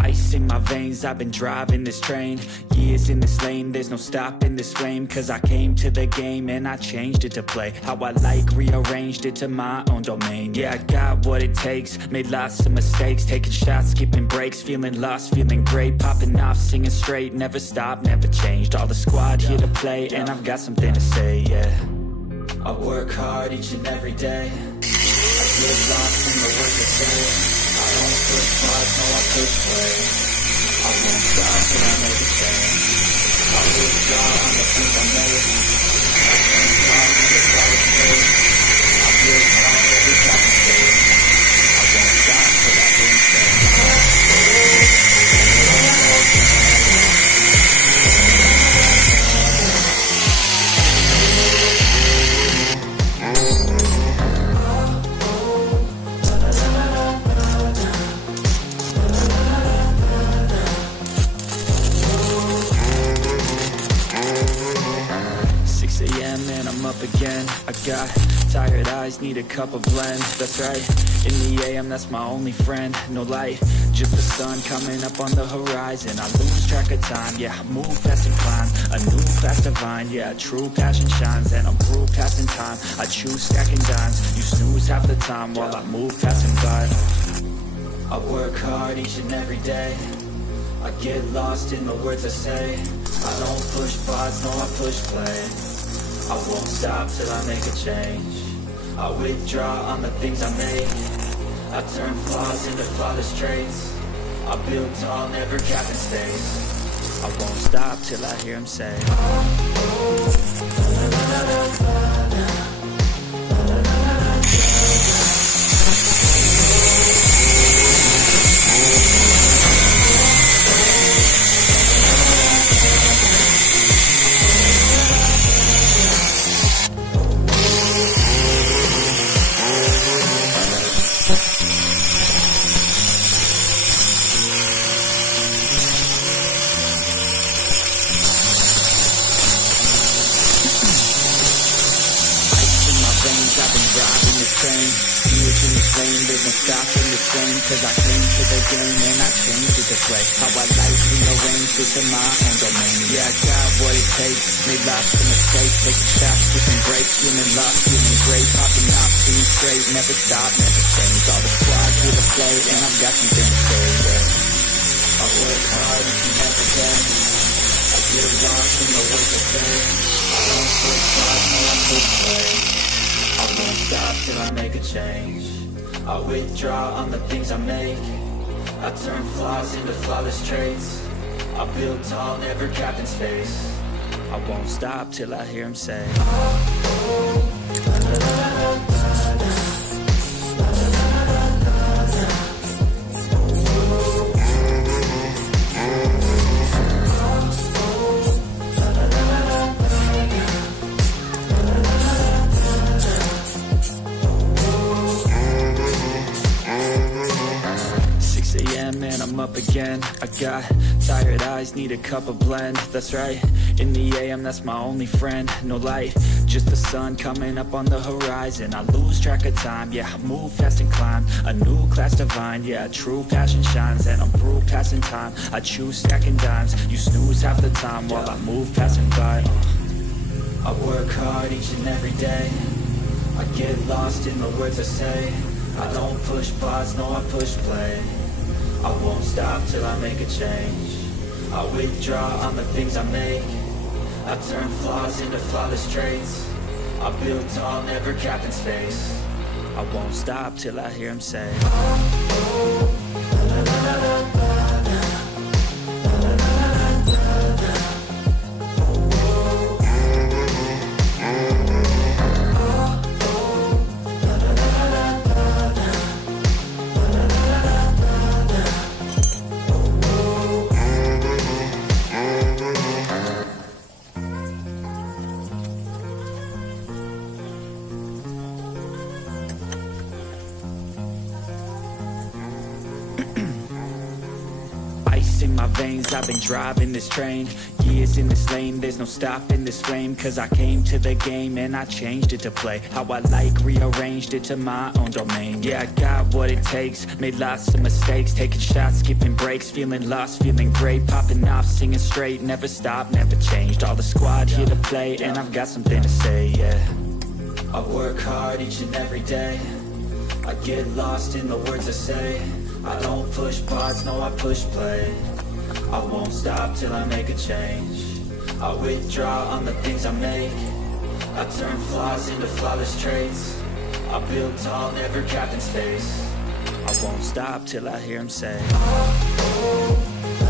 Ice in my veins, I've been driving this train. Years in this lane, there's no stopping this flame. Cause I came to the game and I changed it to play how I like, rearranged it to my own domain. Yeah, I got what it takes, made lots of mistakes, taking shots, skipping breaks, feeling lost, feeling great, popping off, singing straight, never stopped, never changed. All the squad here to play, and I've got something to say, yeah. I work hard each and every day, I get lost in the work I say. I don't push pause, no I push play. I won't stop till I make a change. I withdraw on the things I made. I turn flaws into solid state. I feel calm every time I stay. I won't stop till I hear him say. Up again, I got tired eyes, need a cup of blend. That's right, in the AM, that's my only friend. No light, just the sun coming up on the horizon. I lose track of time, yeah, I move fast and climb a new class divine, yeah, true passion shines. And I'm through passing time, I choose stacking dimes. You snooze half the time while I move passing by. I work hard each and every day, I get lost in the words I say. I don't push pause, no I push play. I won't stop till I make a change. I withdraw on the things I make. I turn flaws into flawless traits. I build tall, never cap in space. I won't stop till I hear him say. 'Cause I came to the game and I changed it to play how I like, rearranged it to my own domain. Yeah, I got what it takes, made lots of mistakes, taking shots, skipping breaks, feeling lost, feeling great, popping off, seeing straight, never stop, never change. All the squad here to play, and I've got something to say, yeah. I work hard each and every day, I get lost in the work I say. I don't push hard, no I push play. I won't stop till I make a change. I withdraw on the things I make. I turn flaws into flawless traits. I build tall, never capped in space. I won't stop till I hear him say. 6 a.m. and I'm up again. I got tired eyes, need a cup of blend. That's right, in the AM, that's my only friend. No light, just the sun coming up on the horizon. I lose track of time, yeah, I move fast and climb a new class divine, yeah, true passion shines. And I'm through passing time, I choose stacking dimes. You snooze half the time while I move passing by. I work hard each and every day, I get lost in the words I say. I don't push pause, no I push play. I won't stop till I make a change. I withdraw on the things I make. I turn flaws into flawless traits. I build tall, never capped in space. I won't stop till I hear him say. In my veins, I've been driving this train. Years in this lane, there's no stopping this flame. Cause I came to the game and I changed it to play how I like, rearranged it to my own domain. Yeah, I got got what it takes. Made lots of mistakes, taking shots, skipping breaks, feeling lost, feeling great, popping off, singing straight, never stopped, never changed. All the squad here to play, and I've got something to say, yeah. I work hard each and every day, I get lost in the words I say. I don't push pause, no I push play. I won't stop till I make a change. I withdraw on the things I make. I turn flaws into flawless traits. I build tall, never capped in space. I won't stop till I hear him say, oh, oh,